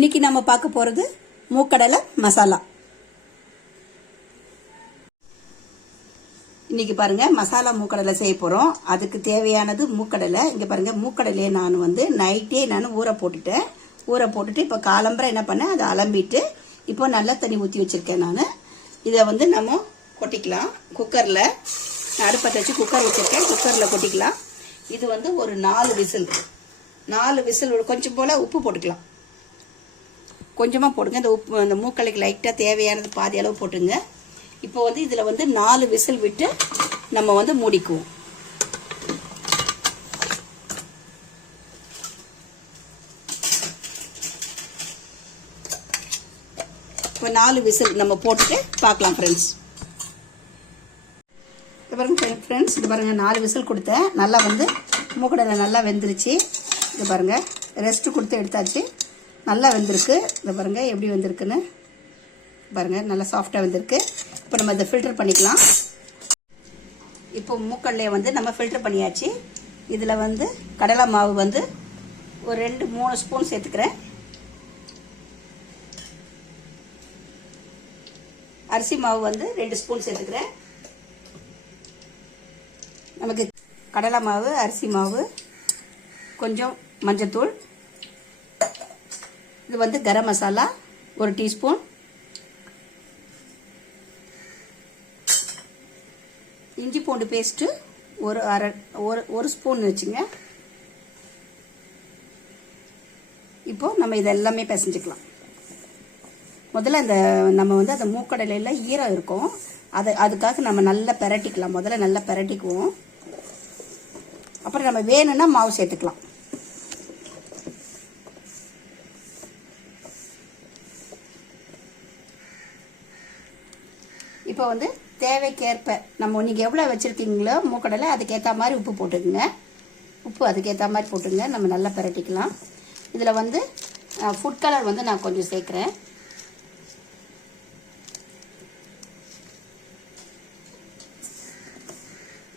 இன்னைக்கு நம்ம பார்க்க போகிறது மூக்கடலை மசாலா. இன்னைக்கு பாருங்க மசாலா மூக்கடலை செய்ய போகிறோம் அதுக்கு தேவையானது மூக்கடலை. இங்கே பாருங்க மூக்கடலையே நான் வந்து நைட்டே நான் ஊற போட்டுட்டேன். ஊற போட்டுட்டு இப்போ காலம்பரை என்ன பண்ணேன் அதை அலம்பிட்டு இப்போ நல்ல தண்ணி ஊற்றி வச்சிருக்கேன் நான். இதை வந்து நம்ம கொட்டிக்கலாம். குக்கரில் அடுப்பத்தை வச்சு குக்கர் வச்சுருக்கேன். குக்கரில் கொட்டிக்கலாம். இது வந்து ஒரு நாலு விசில். நாலு விசில் கொஞ்சம் போல் உப்பு போட்டுக்கலாம். கொஞ்சமாக போடுங்க. இந்த உப்பு அந்த மூக்கலைக்கு லைட்டாக தேவையானது பாதி அளவு போட்டுங்க இப்போ வந்து இதில் வந்து நாலு விசில் விட்டு நம்ம வந்து மூடிக்குவோம். இப்போ நாலு விசில் நம்ம போட்டுட்டு பார்க்கலாம் ஃப்ரெண்ட்ஸ் இது பாருங்க ஃப்ரெண்ட்ஸ் இது பாருங்கள் நாலு விசில் கொடுத்தேன். நல்லா வந்து மூக்கடையில் நல்லா வெந்துருச்சு. இது பாருங்கள் ரெஸ்ட்டு கொடுத்து எடுத்தாச்சு. நல்லா வந்திருக்கு. இதை பாருங்கள் எப்படி வந்திருக்குன்னு. பாருங்கள் நல்லா சாஃப்டாக வந்திருக்கு. இப்போ நம்ம இதை ஃபில்டர் பண்ணிக்கலாம். இப்போ மூக்கல்லையை வந்து நம்ம ஃபில்டர் பண்ணியாச்சு. இதில் வந்து கடலை மாவு வந்து ஒரு ரெண்டு மூணு ஸ்பூன் சேர்த்துக்கிறேன். அரிசி மாவு வந்து ரெண்டு ஸ்பூன் சேர்த்துக்கிறேன். நமக்கு கடலை மாவு அரிசி மாவு கொஞ்சம் மஞ்சத்தூள். இது வந்து கரம் மசாலா ஒரு டீஸ்பூன். இஞ்சி பூண்டு பேஸ்ட்டு ஒரு அரை ஒரு ஒரு ஸ்பூன் வச்சுங்க. இப்போ நம்ம இதை எல்லாமே பிசைஞ்சிக்கலாம். முதல்ல அந்த நம்ம வந்து அந்த மூக்கடலையில் ஈரம் இருக்கும். அதை அதுக்காக நம்ம நல்லா பெரட்டிக்கலாம். முதல்ல நல்லா பெரட்டிக்குவோம். அப்புறம் நம்ம வேணும்னா மாவு சேர்த்துக்கலாம். இப்போ வந்து தேவைக்கேற்ப நம்ம நீங்கள் எவ்வளோ வச்சுருக்கீங்களோ மூக்கடலை அதுக்கேற்ற மாதிரி உப்பு போட்டுக்குங்க. உப்பு அதுக்கேற்ற மாதிரி போட்டுங்க. நம்ம நல்லா பிரட்டிக்கலாம். இதில் வந்து ஃபுட் கலர் வந்து நான் கொஞ்சம் சேர்க்குறேன்.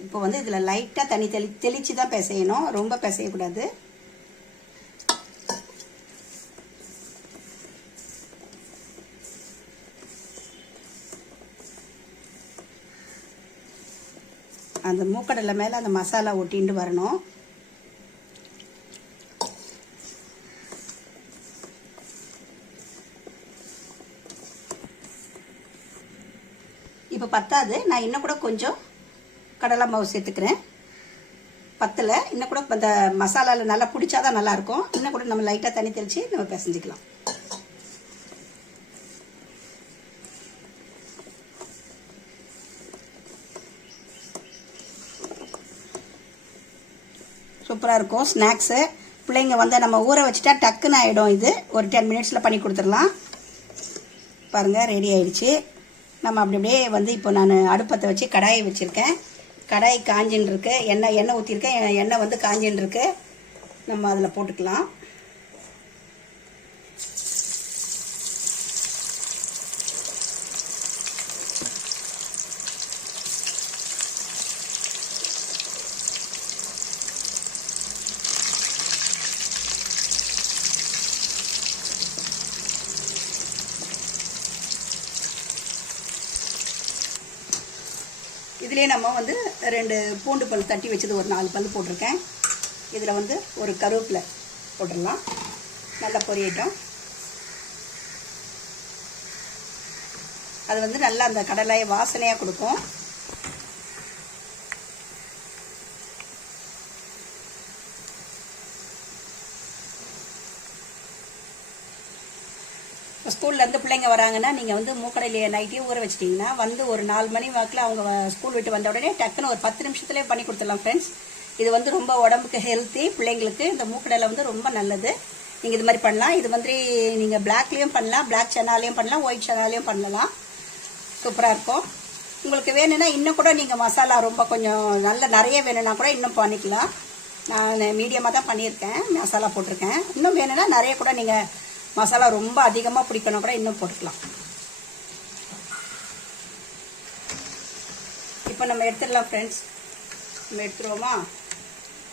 இப்போ வந்து இதில் லைட்டாக தண்ணி தெளி தெளித்து தான் பிசையணும். ரொம்ப பிசையக்கூடாது. அந்த மூக்கடலை மேலே அந்த மசாலா ஒட்டிட்டு வரணும். இப்போ பத்தாது. நான் இன்னும் கூட கொஞ்சம் கடலை மாவு சேர்த்துக்கிறேன். பத்தலை இன்னும் கூட அந்த மசாலாவில் நல்லா பிடிச்சாதான் நல்லாயிருக்கும் இன்னும் கூட நம்ம லைட்டாக தண்ணி தெளித்து நம்ம பிசைஞ்சிக்கலாம். சூப்பராக இருக்கும். ஸ்நாக்ஸு பிள்ளைங்க வந்து நம்ம ஊற வச்சுட்டா டக்குன்னு ஆகிடும் இது. ஒரு டென் மினிட்ஸில் பண்ணி கொடுத்துடலாம். பாருங்கள் ரெடி ஆயிடுச்சு. நம்ம அப்படி அப்படியே வந்து இப்போ நான் அடுப்பத்தை வச்சு கடாயை வச்சுருக்கேன். கடாய் காஞ்சின்னு இருக்கு. எண்ணெய் எண்ணெய் ஊற்றிருக்கேன் எண்ணெய் வந்து காஞ்சின்னு இருக்கு. நம்ம அதில் போட்டுக்கலாம். இதுலேயே நம்ம வந்து ரெண்டு பூண்டு பல் தட்டி வச்சது ஒரு நாலு பல் போட்டிருக்கேன். இதில் வந்து ஒரு கருவேப்பிலை போட்டுடலாம். நல்லா பொரியட்டும். அது வந்து நல்லா அந்த கடலையை வாசனையாக கொடுக்கும். ஸ்கூல்லேருந்து பிள்ளைங்க வராங்கன்னா நீங்கள் வந்து மூக்கடையிலேயே நைட்டே ஊற வச்சிட்டிங்கன்னா வந்து ஒரு நாலு மணி வாக்கில் அவங்க ஸ்கூல் விட்டு வந்த உடனே டக்குன்னு ஒரு பத்து நிமிஷத்துலேயே பண்ணி கொடுத்துடலாம் ஃப்ரெண்ட்ஸ் இது வந்து ரொம்ப உடம்புக்கு ஹெல்த்தி பிள்ளைங்களுக்கு இந்த மூக்கடையில் வந்து ரொம்ப நல்லது. நீங்கள் இது மாதிரி பண்ணலாம். இது மாதிரி நீங்கள் பிளாக்லேயும் பண்ணலாம் பிளாக் சனாலையும் பண்ணலாம் ஒயிட் சனாலையும் பண்ணலாம். சூப்பராக இருக்கும். உங்களுக்கு வேணும்னா இன்னும் கூட நீங்கள் மசாலா ரொம்ப கொஞ்சம் நல்ல நிறைய வேணும்னா கூட இன்னும் பண்ணிக்கலாம். நான் மீடியமாக தான் பண்ணியிருக்கேன் மசாலா போட்டிருக்கேன். இன்னும் வேணும்னா நிறைய கூட நீங்கள் மசாலா ரொம்ப அதிகமாக பிடிக்கணும் கூட இன்னும் போட்டுக்கலாம். இப்போ நம்ம எடுத்துடலாம் ஃப்ரெண்ட்ஸ் நம்ம எடுத்துருவோமா?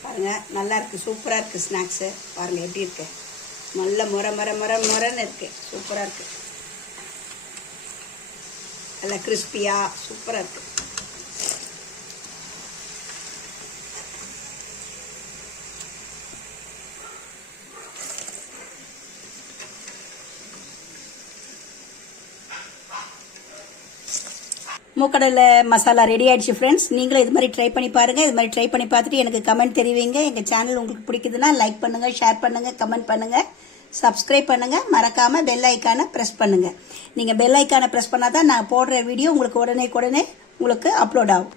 பாருங்கள் நல்லா இருக்குது சூப்பராக இருக்குது ஸ்நாக்ஸு பாருங்கள் எப்படி இருக்கு? நல்ல முறை முறை முறை முறைன்னு இருக்குது சூப்பராக இருக்குது நல்லா கிறிஸ்பியாக சூப்பராக இருக்குது மூக்கடலை மசாலா ரெடி ஆயிடுச்சு ஃப்ரெண்ட்ஸ் நீங்களும் இது மாதிரி ட்ரை பண்ணி பாருங்கள் இது மாதிரி ட்ரை பண்ணி பார்த்துட்டு எனக்கு கமெண்ட் தெரிவிங்க. எங்கள் சேனல் உங்களுக்கு பிடிக்குதுன்னா லைக் பண்ணுங்கள் ஷேர் பண்ணுங்கள் கமெண்ட் பண்ணுங்கள் சப்ஸ்கிரைப் பண்ணுங்கள் மறக்காமல் பெல் ஐக்கானை ப்ரெஸ் பண்ணுங்கள் நீங்கள் பெல் ஐக்கானை ப்ரெஸ் பண்ணால் தான் நான் போடுற வீடியோ உங்களுக்கு உடனே உடனே உங்களுக்கு அப்லோட் ஆகும்.